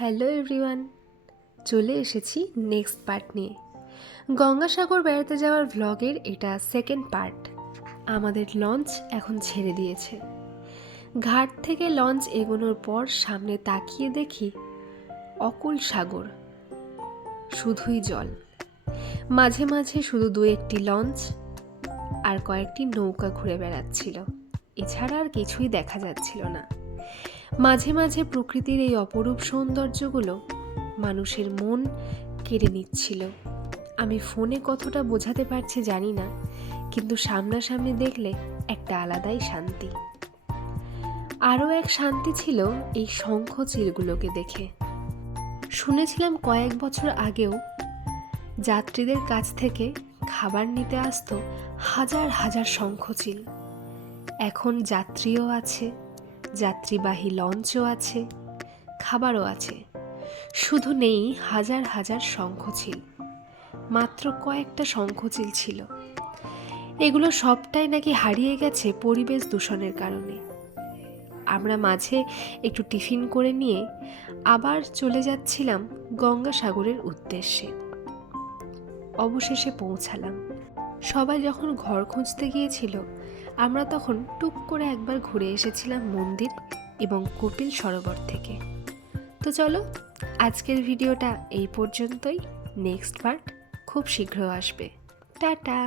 Hello everyone, চলে এসেছি next part নিয়ে। গঙ্গাসাগর বেড়াতে যাওয়ার ভ্লগের এটা সেকেন্ড পার্ট। আমাদের লঞ্চ এখন ছেড়ে দিয়েছে। ঘাট থেকে লঞ্চ এগোনোর পর সামনে তাকিয়ে দেখি অকুল সাগর, শুধুই জল। মাঝে মাঝে শুধু দু একটি লঞ্চ আর কয়েকটি নৌকা ঘুরে বেড়াচ্ছিল, এছাড়া আর কিছুই দেখা যাচ্ছিল না। মাঝে মাঝে প্রকৃতির এই অপরূপ সৌন্দর্যগুলো মানুষের মন কেড়ে নিচ্ছিল। আমি ফোনে কতটা বোঝাতে পারছি জানি না, কিন্তু সামনাসামনি দেখলে একটা আলাদাই শান্তি। আরও এক শান্তি ছিল এই শঙ্খ চিলগুলোকে দেখে। শুনেছিলাম কয়েক বছর আগেও যাত্রীদের কাছ থেকে খাবার নিতে আসতো হাজার হাজার শঙ্খচিল। এখন যাত্রীও আছে, যাত্রীবাহী লঞ্চও আছে, খাবারও আছে, শুধু নেই হাজার হাজার শঙ্খচিল। মাত্র কয়েকটা শঙ্খচিল ছিল। এগুলো সবটাই নাকি হারিয়ে গেছে পরিবেশ দূষণের কারণে। আমরা মাঝে একটু টিফিন করে নিয়ে আবার চলে যাচ্ছিলাম গঙ্গাসাগরের উদ্দেশ্যে। অবশেষে পৌঁছালাম। সবাই যখন ঘর খুঁজতে গিয়েছিল, আমরা তখন টুক করে একবার ঘুরে এসেছিলাম মন্দির এবং কপিল সরোবর থেকে। তো চলো, আজকের ভিডিওটা এই পর্যন্তই। নেক্সট পার্ট খুব শীঘ্র আসবে। টাটা।